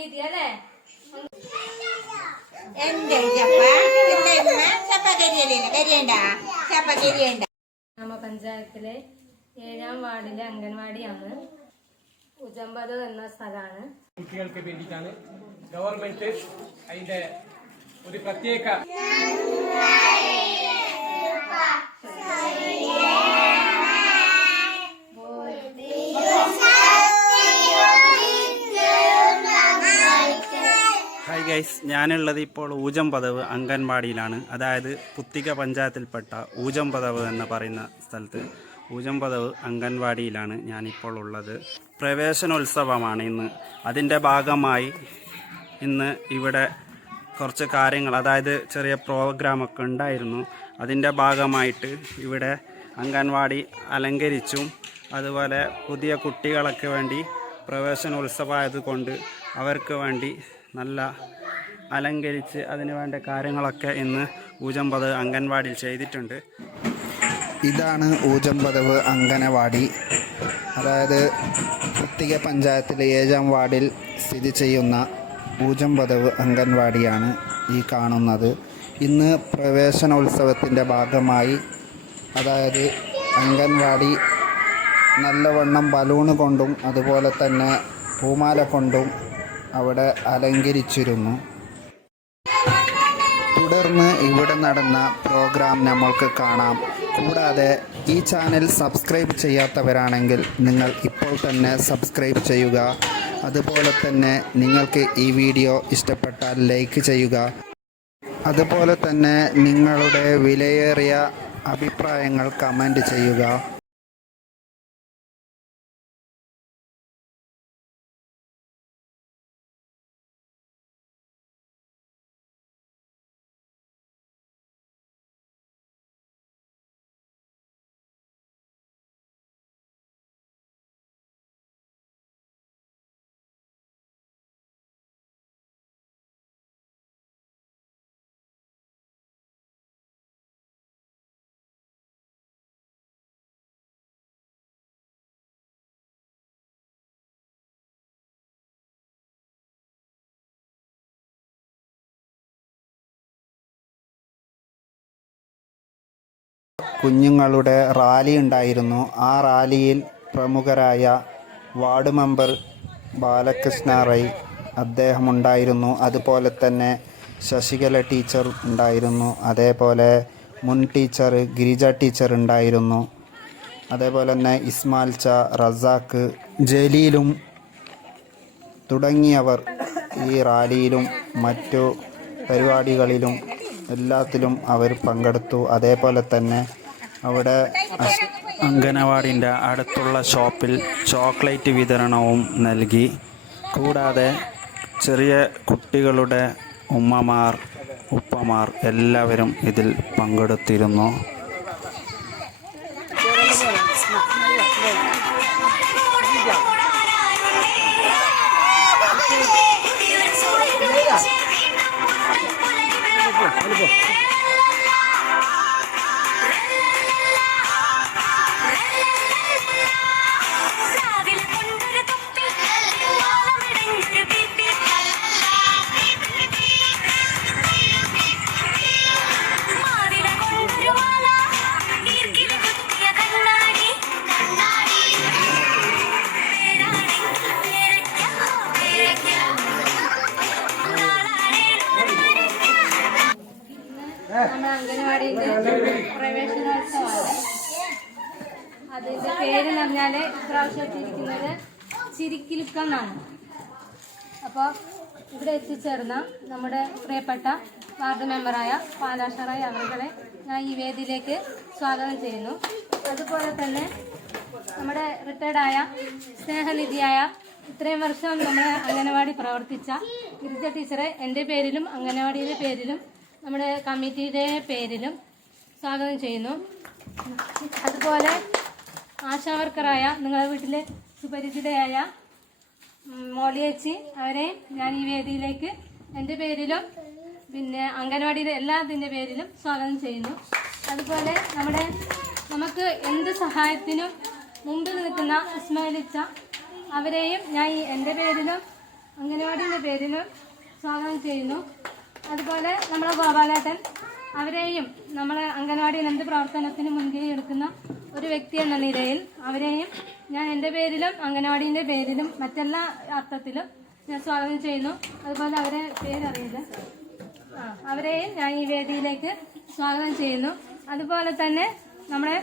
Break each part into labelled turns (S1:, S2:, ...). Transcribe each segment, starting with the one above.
S1: രീതി അല്ലേ?
S2: എന്റെ ചപ്പ? എന്താ ചപ്പ കരിയല്ലേ കരിയണ്ട? ചപ്പ കരിയണ്ട.
S1: ഗ്രാമപഞ്ചായത്തിലെ ഏഴാം വാർഡിലെ അംഗൻവാടിയാണ്. ഉജമ്പത് എന്ന സ്ഥലമാണ്.
S3: കുട്ടികൾക്ക് വേണ്ടിയിട്ടാണ് ഗവൺമെന്റ് അതിന്റെ ഒരു പ്രത്യേക
S4: ഹായ് ഗൈസ് ഞാനുള്ളത് ഇപ്പോൾ ഊജം പദവ് അംഗൻവാടിയിലാണ്. അതായത് പുത്തിക പഞ്ചായത്തിൽപ്പെട്ട ഊജം പദവ് എന്ന് പറയുന്ന സ്ഥലത്ത് ഊജം പദവ് അംഗൻവാടിയിലാണ് ഞാനിപ്പോൾ ഉള്ളത്. പ്രവേശനോത്സവമാണ് ഇന്ന്. അതിന്റെ ഭാഗമായി ഇന്ന് ഇവിടെ കുറച്ച് കാര്യങ്ങൾ അതായത് ചെറിയ പ്രോഗ്രാമൊക്കെ ഉണ്ടായിരുന്നു. അതിന്റെ ഭാഗമായിട്ട് ഇവിടെ അംഗൻവാടി അലങ്കരിച്ചും അതുപോലെ പുതിയ കുട്ടികളൊക്കെ വേണ്ടി പ്രവേശനോത്സവമായതുകൊണ്ട് അവർക്ക് വേണ്ടി നല്ല അലങ്കരിച്ച് അതിന് വേണ്ട കാര്യങ്ങളൊക്കെ ഇന്ന് ഊജമ്പത് അംഗൻവാടിയിൽ ചെയ്തിട്ടുണ്ട്.
S5: ഇതാണ് ഊജമ്പതവ് അംഗനവാടി. അതായത് പ്രത്യേക പഞ്ചായത്തിലെ ഏഴാം വാർഡിൽ സ്ഥിതി ചെയ്യുന്ന ഊജമ്പതവ് അംഗൻവാടിയാണ് ഈ കാണുന്നത്. ഇന്ന് പ്രവേശനോത്സവത്തിന്റെ ഭാഗമായി അതായത് അംഗൻവാടി നല്ലവണ്ണം ബലൂണ് കൊണ്ടും അതുപോലെ തന്നെ പൂമാല കൊണ്ടും അവിടെ അലങ്കരിച്ചിരുന്നു. തുടർന്ന് ഇവിടെ നടന്ന പ്രോഗ്രാം നമ്മൾക്ക് കാണാം. കൂടാതെ ഈ ചാനൽ സബ്സ്ക്രൈബ് ചെയ്യാത്തവരാണെങ്കിൽ നിങ്ങൾ ഇപ്പോൾ തന്നെ സബ്സ്ക്രൈബ് ചെയ്യുക. അതുപോലെ തന്നെ നിങ്ങൾക്ക് ഈ വീഡിയോ ഇഷ്ടപ്പെട്ടാൽ ലൈക്ക് ചെയ്യുക. അതുപോലെ തന്നെ നിങ്ങളുടെ വിലയേറിയ അഭിപ്രായങ്ങൾ കമന്റ് ചെയ്യുക. കുഞ്ഞുങ്ങളുടെ റാലി ഉണ്ടായിരുന്നു. ആ റാലിയിൽ പ്രമുഖരായ വാർഡ് മെമ്പർ ബാലകൃഷ്ണ റൈ അദ്ദേഹം ഉണ്ടായിരുന്നു അതുപോലെ തന്നെ ശശികല ടീച്ചർ ഉണ്ടായിരുന്നു. അതേപോലെ മുൻ ടീച്ചർ ഗിരിജ ടീച്ചർ ഉണ്ടായിരുന്നു. അതേപോലെ തന്നെ ഇസ്മാൽ ച റസാക്ക് ജലീലും തുടങ്ങിയവർ ഈ റാലിയിലും മറ്റു പരിപാടികളിലും എല്ലാത്തിലും അവർ പങ്കെടുത്തു. അതേപോലെ തന്നെ അവിടെ
S4: അംഗനവാടിന്റെ അടുത്തുള്ള ഷോപ്പിൽ ചോക്ലേറ്റ് വിതരണവും നൽകി. കൂടാതെ ചെറിയ കുട്ടികളുടെ ഉമ്മമാർ ഉപ്പമാർ എല്ലാവരും ഇതിൽ പങ്കെടുത്തിരുന്നു.
S1: ഇവിടെ എത്തിച്ചേർന്ന നമ്മുടെ പ്രിയപ്പെട്ട വാർഡ് മെമ്പറായ പാലാഷറായി അവരുടെ ഞാൻ ഈ വേദിയിലേക്ക് സ്വാഗതം ചെയ്യുന്നു. അതുപോലെ തന്നെ നമ്മുടെ റിട്ടയർഡായ സ്നേഹനിധിയായ ഇത്രയും വർഷം നമ്മുടെ അംഗനവാടി പ്രവർത്തിച്ച ഗിരിജ ടീച്ചറെ എന്റെ പേരിലും അംഗനവാടിയുടെ പേരിലും നമ്മുടെ കമ്മിറ്റിയുടെ പേരിലും സ്വാഗതം ചെയ്യുന്നു. അതുപോലെ ആശാ വർക്കറായ നിങ്ങളുടെ വീട്ടിലെ സുപരിചിതയായ മോളിയേച്ചി അവരെ ഞാൻ ഈ വേദിയിലേക്ക് എന്റെ പേരിലും പിന്നെ അംഗനവാടിയുടെ എല്ലാത്തിന്റെ പേരിലും സ്വാഗതം ചെയ്യുന്നു. അതുപോലെ നമ്മുടെ നമുക്ക് എന്ത് സഹായത്തിനും മുമ്പിൽ നിൽക്കുന്ന ഇസ്മായിലിച്ച അവരെയും ഞാൻ എന്റെ പേരിലും അംഗനവാടിന്റെ പേരിലും സ്വാഗതം ചെയ്യുന്നു. അതുപോലെ നമ്മളെ ഗോപാലേട്ടൻ അവരെയും നമ്മളെ അംഗനവാടിയിൽ എന്ത് പ്രവർത്തനത്തിന് മുൻകൈ എടുക്കുന്ന ഒരു വ്യക്തി എന്ന നിലയിൽ അവരെയും ഞാൻ എന്റെ പേരിലും അംഗനവാടിന്റെ പേരിലും മറ്റെല്ലാ അർത്ഥത്തിലും ഞാൻ സ്വാഗതം ചെയ്യുന്നു. അതുപോലെ അവരെ പേരറിയില്ല. ആ അവരെയും ഞാൻ ഈ വേദിയിലേക്ക് സ്വാഗതം ചെയ്യുന്നു. അതുപോലെ തന്നെ നമ്മുടെ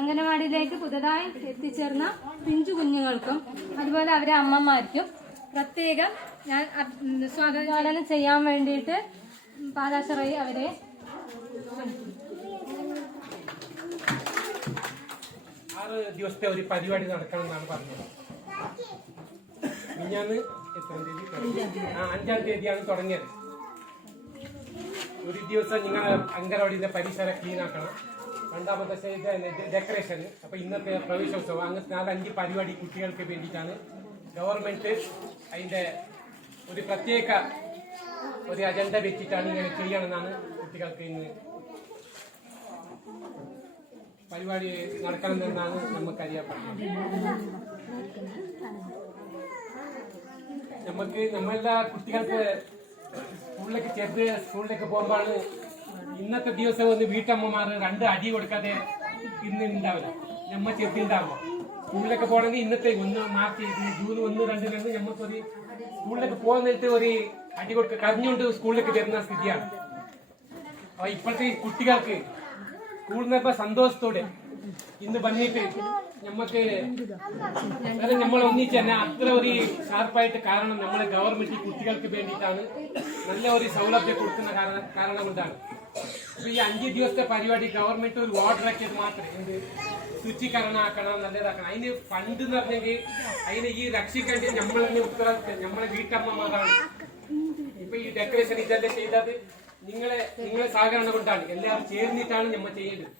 S1: അംഗനവാടിയിലേക്ക് പുതുതായി എത്തിച്ചേർന്ന പിഞ്ചു കുഞ്ഞുങ്ങൾക്കും അതുപോലെ അവരെ അമ്മമാർക്കും പ്രത്യേകം ഞാൻ സ്വാഗതം ചെയ്യാൻ വേണ്ടിയിട്ട് പാദാശ്രയി അവരെ
S3: ദിവസത്തെ ഒരു പരിപാടി നടക്കണം എന്നാണ് പറഞ്ഞത്. മിഞ്ഞാന്ന് എത്രാം തീയതി ആ അഞ്ചാം തീയതിയാണ് തുടങ്ങിയത്. ഒരു ദിവസം നിങ്ങൾ അങ്കനവാടിന്റെ പരിസരം ക്ലീൻ ആക്കണം. രണ്ടാമത്തെ സ്റ്റേജ് ഡെക്കറേഷൻ അപ്പൊ ഇന്നത്തെ പ്രവേശോത്സവം. അങ്ങനത്തെ നാലഞ്ച് പരിപാടി കുട്ടികൾക്ക് വേണ്ടിയിട്ടാണ്. ഗവൺമെന്റ് അതിന്റെ ഒരു പ്രത്യേക ഒരു അജണ്ട വെച്ചിട്ടാണ് ഇങ്ങനെ ചെയ്യണമെന്നാണ് കുട്ടികൾക്ക് ഇന്ന് പരിപാടി നടക്കണമെന്നാണ് നമുക്കറിയപ്പെടുന്നത് നമുക്ക് നമ്മളുടെ കുട്ടികൾക്ക് സ്കൂളിലേക്ക് ചേർത്ത് സ്കൂളിലേക്ക് പോകുമ്പോഴാണ് ഇന്നത്തെ ദിവസം ഒന്ന് വീട്ടമ്മമാർ രണ്ട് അടി കൊടുക്കാതെ ഇന്ന് ഉണ്ടാവില്ല നമ്മൾ ചെറുത്തിണ്ടാവുക സ്കൂളിലേക്ക് പോകണമെങ്കിൽ ഇന്നത്തെ ഒന്ന് മാർച്ച് ജൂൺ ഒന്ന് രണ്ടിലാണ് നമുക്കൊരു സ്കൂളിലേക്ക് പോകുന്നിട്ട് ഒരു അടി കൊടുക്ക കരഞ്ഞുകൊണ്ട് സ്കൂളിലേക്ക് വരുന്ന സ്ഥിതിയാണ്. അപ്പൊ ഇപ്പോഴത്തെ കുട്ടികൾക്ക് സ്കൂളിൽ നിന്നപ്പോ സന്തോഷത്തോടെ ഇന്ന് വന്നിട്ട് നമ്മക്ക് നമ്മൾ ഒന്നിച്ച് തന്നെ അത്ര ഒരു ഷാർപ്പായിട്ട് കാരണം നമ്മളെ ഗവൺമെന്റ് കുട്ടികൾക്ക് വേണ്ടിയിട്ടാണ്. നല്ല ഒരു സൗലഭ്യം കൊടുക്കുന്ന കാരണം കൊണ്ടാണ് അപ്പൊ ഈ അഞ്ച് ദിവസത്തെ പരിപാടി ഗവൺമെന്റ് ഒരു ഓർഡർ ആക്കിയത് മാത്രമേ എന്ത്? ശുചീകരണമാക്കണം നല്ലതാക്കണം. അതിന് ഫണ്ട് എന്ന് പറഞ്ഞെങ്കിൽ അതിന് ഈ രക്ഷിക്കേണ്ടി നമ്മളെ ഉത്തരവാദിത്തം നമ്മളെ വീട്ടമ്മമാരാണ്. ഇപ്പൊ ഈ ഡെക്കറേഷൻ ഇതെല്ലാം ചെയ്തത് നിങ്ങളെ നിങ്ങളെ സഹകരണം കൊണ്ടാണ് എല്ലാവരും ചേർന്നിട്ടാണ് നമ്മൾ ചെയ്യേണ്ടത്.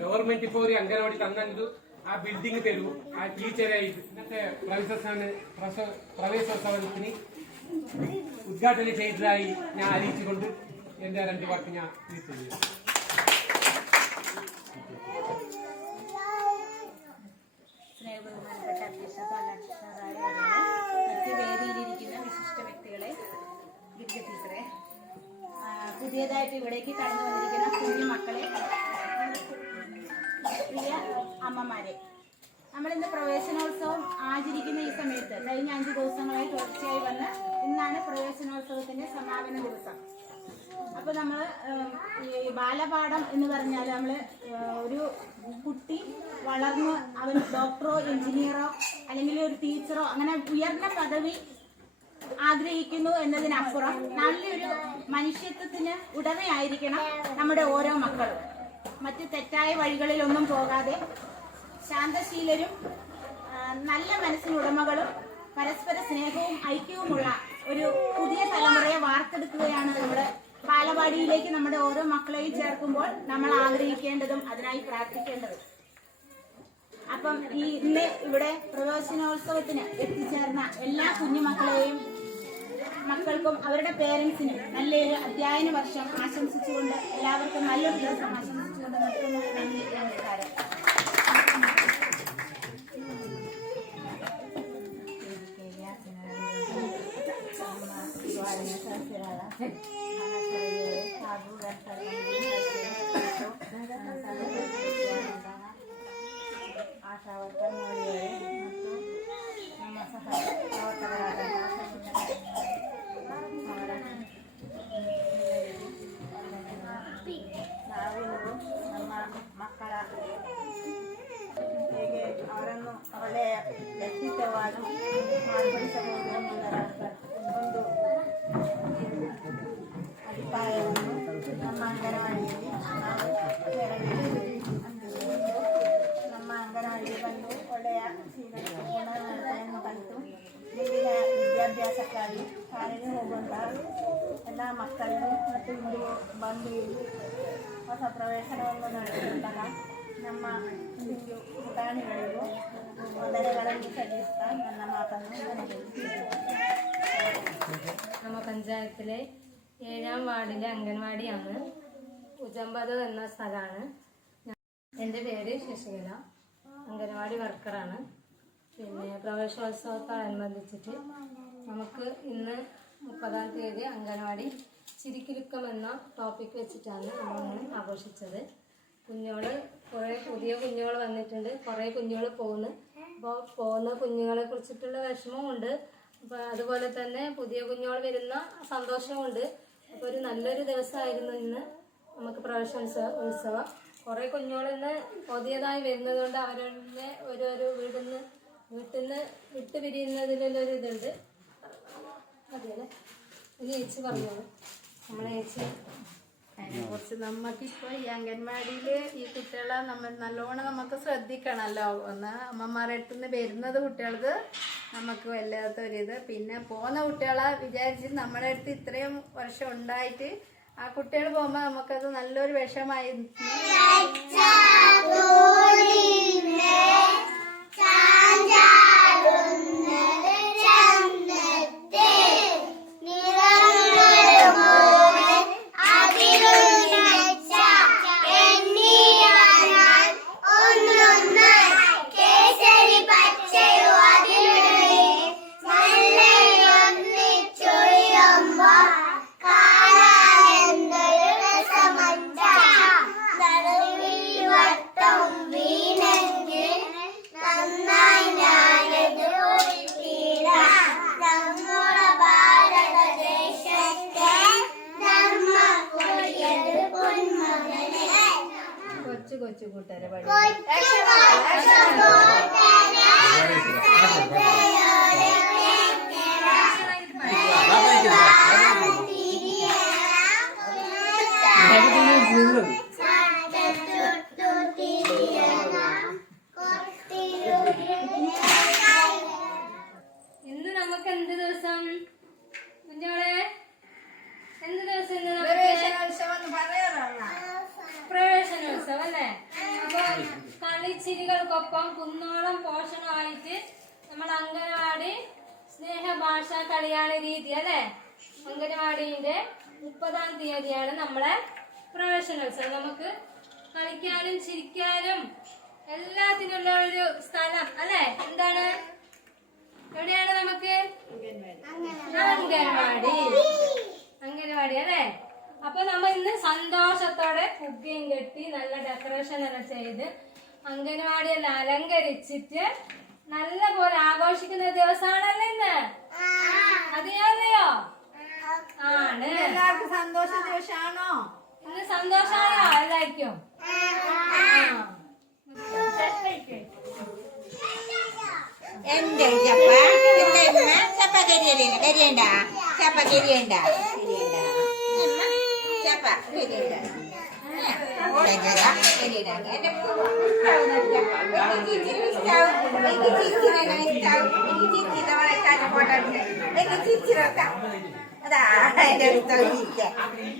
S3: ഗവൺമെന്റ് ഇപ്പോൾ ഒരു അംഗനവാടി തന്നത് ആ ബിൽഡിംഗ് തരൂ ആ ടീച്ചറെ ഇന്നത്തെ പ്രവേശന പ്രവേശോത്സവത്തിന് ഉദ്ഘാടനം ചെയ്തതായി ഞാൻ അറിയിച്ചുകൊണ്ട് എന്റെ രണ്ട് വാക്ക് ഞാൻ തിരിച്ചു
S2: സ്നേഹബഹുമാനപ്പെട്ട മറ്റ് വേദിയിലിരിക്കുന്ന വിശിഷ്ട വ്യക്തികളെ ഗിരിജ ടീച്ചറെ ആ, പുതിയതായിട്ട് ഇവിടേക്ക് കടന്നു വന്നിരിക്കുന്ന കുഞ്ഞു മക്കളെ പ്രിയ അമ്മമാരെ. നമ്മളിന്ന് പ്രവേശനോത്സവം ആചരിക്കുന്ന ഈ സമയത്ത് കഴിഞ്ഞ അഞ്ച് ദിവസങ്ങളായി തുടർച്ചയായി വന്ന് ഇന്നാണ് പ്രവേശനോത്സവത്തിന്റെ സമാപന ദിവസം. അപ്പൊ നമ്മൾ ഈ ബാലപാഠം എന്ന് പറഞ്ഞാൽ നമ്മൾ ഒരു കുട്ടി വളർന്ന് അവൻ ഡോക്ടറോ എഞ്ചിനീയറോ അല്ലെങ്കിൽ ഒരു ടീച്ചറോ അങ്ങനെ ഉയർന്ന പദവി ആഗ്രഹിക്കുന്നു എന്നതിനപ്പുറം നല്ലൊരു മനുഷ്യത്വത്തിന് ഉടമയായിരിക്കണം നമ്മുടെ ഓരോ മക്കളും. മറ്റ് തെറ്റായ വഴികളിലൊന്നും പോകാതെ ശാന്തശീലരും നല്ല മനസ്സിനുടമകളും പരസ്പര സ്നേഹവും ഐക്യവുമുള്ള ഒരു പുതിയ തലമുറയെ വാർത്തെടുക്കുകയാണ് നമ്മുടെ ബാലവാടിയിലേക്ക് നമ്മുടെ ഓരോ മക്കളെയും ചേർക്കുമ്പോൾ നമ്മൾ ആഗ്രഹിക്കേണ്ടതും അതിനായി പ്രാർത്ഥിക്കേണ്ടതും. അപ്പം ഈ ഇന്ന് ഇവിടെ പ്രവേശനോത്സവത്തിന് എത്തിച്ചേർന്ന എല്ലാ കുഞ്ഞുമക്കളെയും മക്കൾക്കും അവരുടെ പേരൻസിനും നല്ലൊരു അധ്യയന വർഷം ആശംസിച്ചുകൊണ്ട് എല്ലാവർക്കും നല്ലൊരു ദിവസം ആശംസിച്ചുകൊണ്ട് നിർത്തുന്നു നന്ദി നമസ്കാരം Thank you. ಶಾಲೆಗೆ ಹೋಗುವಂತಹ ಎಲ್ಲ ಮಕ್ಕಳಿಗೂ ಮತ್ತು ಇಂದು ಬಂದು ಇಲ್ಲಿ ಹೊಸ ಪ್ರವೇಶನವನ್ನು ನಡೆಸುವಂತಹ ನಮ್ಮ ಹಿಂದೂ ಪುಟಾಣಿಗಳಿಗೂ ವಂದನೆಗಳನ್ನು ಸಲ್ಲಿಸ್ತಾ ನನ್ನ ಮಾತನ್ನು ಮುಗಿಸುತ್ತೇನೆ.
S1: നമ്മ പഞ്ചായത്തിലെ ഏഴാം വാർഡിലെ അംഗൻവാടിയാണ് ഉജമ്പത് എന്ന സ്ഥലമാണ് എൻ്റെ പേര് ശശികല അംഗൻവാടി വർക്കറാണ് പിന്നെ പ്രവേശനോത്സവത്തോടനുബന്ധിച്ചിട്ട് നമുക്ക് ഇന്ന് മുപ്പതാം തീയതി അംഗനവാടി ചിരിക്കിലുക്കം എന്ന ടോപ്പിക് വെച്ചിട്ടാണ് നമ്മളങ്ങനെ ആഘോഷിച്ചത്. കുഞ്ഞുകൾ കുറേ പുതിയ കുഞ്ഞുങ്ങൾ വന്നിട്ടുണ്ട്. കുറേ കുഞ്ഞുങ്ങൾ പോകുന്നു അപ്പോൾ പോകുന്ന കുഞ്ഞുങ്ങളെ കുറിച്ചിട്ടുള്ള വിഷമമുണ്ട് അപ്പോൾ അതുപോലെ തന്നെ പുതിയ കുഞ്ഞുങ്ങൾ വരുന്ന സന്തോഷമുണ്ട് അപ്പോൾ ഒരു നല്ലൊരു ദിവസമായിരുന്നു ഇന്ന് നമുക്ക് പ്രവേശനോത്സവ ഉത്സവം. കുറേ കുഞ്ഞുകൾ ഇന്ന് പുതിയതായി വരുന്നതുകൊണ്ട് അവരുടെ ഓരോരോ ഒരു നിന്ന് വീട്ടിൽ നിന്ന് വിട്ടുപിരിയുന്നതിലൊരു ഇതുണ്ട്. ചേച്ചി പറഞ്ഞോളൂ. നമ്മളെ ചേച്ചി.
S6: അതിനെക്കുറിച്ച് നമുക്കിപ്പോ ഈ അംഗൻവാടിയിൽ ഈ കുട്ടികളെ നമ്മൾ നല്ലോണം നമുക്ക് ശ്രദ്ധിക്കണമല്ലോ ഒന്ന് അമ്മമാരുടെ അടുത്ത് വരുന്നത് കുട്ടികൾക്ക് നമുക്ക് വല്ലാത്ത ഒരിത് പിന്നെ പോകുന്ന കുട്ടികളെ വിചാരിച്ച് നമ്മുടെ അടുത്ത് ഇത്രയും വർഷം ഉണ്ടായിട്ട് ആ കുട്ടികൾ പോകുമ്പോൾ നമുക്കത് നല്ലൊരു വിഷമായിരുന്നു
S1: കളിയാണ് രീതി അല്ലെ? അംഗനവാടിന്റെ മുപ്പതാം തീയതിയാണ് നമ്മളെ പ്രവേശനോത്സവം. നമുക്ക് കളിക്കാനും ചിരിക്കാനും എല്ലാത്തിനുള്ള ഒരു സ്ഥലം അല്ലെ? എന്താണ്? എവിടെയാണ് നമുക്ക്? അംഗനവാടി അംഗനവാടി അല്ലെ? അപ്പൊ നമ്മ ഇന്ന് സന്തോഷത്തോടെ കുക്കിയും കെട്ടി നല്ല ഡെക്കറേഷൻ എല്ലാം ചെയ്ത് അംഗനവാടി എല്ലാം അലങ്കരിച്ചിട്ട് നല്ല പോലെ ആഘോഷിക്കുന്ന ദിവസമാണല്ലോ ഇന്ന്. അതെയോ ആണ്.
S6: എല്ലാവർക്കും സന്തോഷ ദിവസമാണോ
S1: ഇന്ന് സന്തോഷമായോ എല്ലാവർക്കും.
S7: എന്റെ ചപ്പ? പിന്നെ ചപ്പ കരിയല്ലേ കരിയണ്ട. ചപ്പ കരിയണ്ട. കരിയണ്ട. ചപ്പ കരിയണ്ട. അതാ എന്റെ ഇഷ്ടം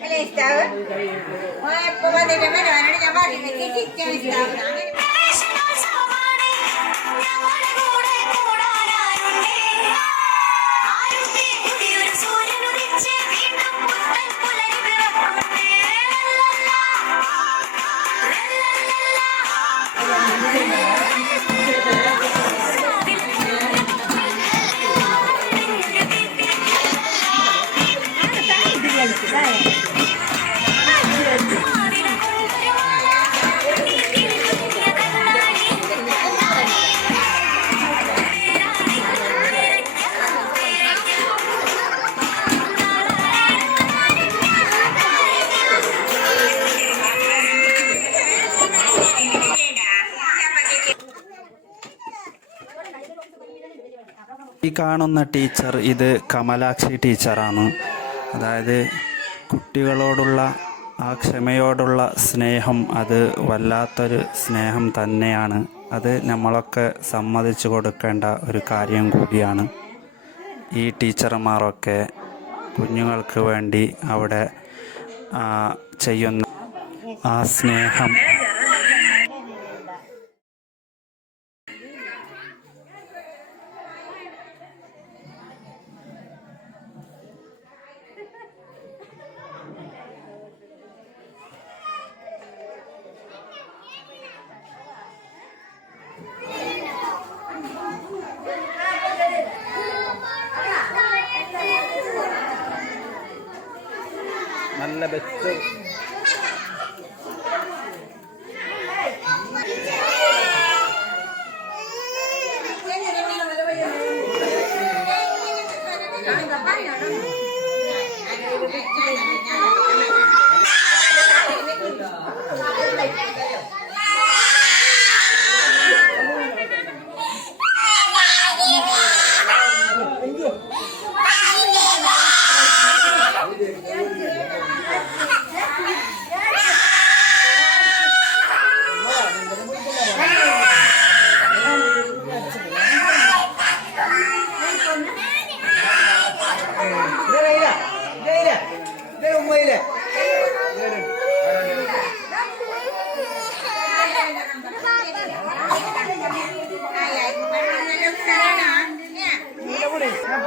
S7: അല്ലേ ഇഷ്ടാവ് എപ്പോ വന്നിട്ട് വരുവാനാണ് ഞാൻ പറയുന്നത് ചിരിക്കാൻ ഇഷ്ടാവും
S4: കാണുന്ന ടീച്ചർ ഇത് കമലാക്ഷി ടീച്ചറാണ്. അതായത് കുട്ടികളോടുള്ള ആ ക്ഷമയോടുള്ള സ്നേഹം അത് വല്ലാത്തൊരു സ്നേഹം തന്നെയാണ്. അത് നമ്മളൊക്കെ സമ്മതിച്ചു കൊടുക്കേണ്ട ഒരു കാര്യം കൂടിയാണ്. ഈ ടീച്ചർമാരൊക്കെ കുഞ്ഞുങ്ങൾക്ക് വേണ്ടി അവിടെ ചെയ്യുന്ന ആ സ്നേഹം
S7: നല്ല രണ്ട്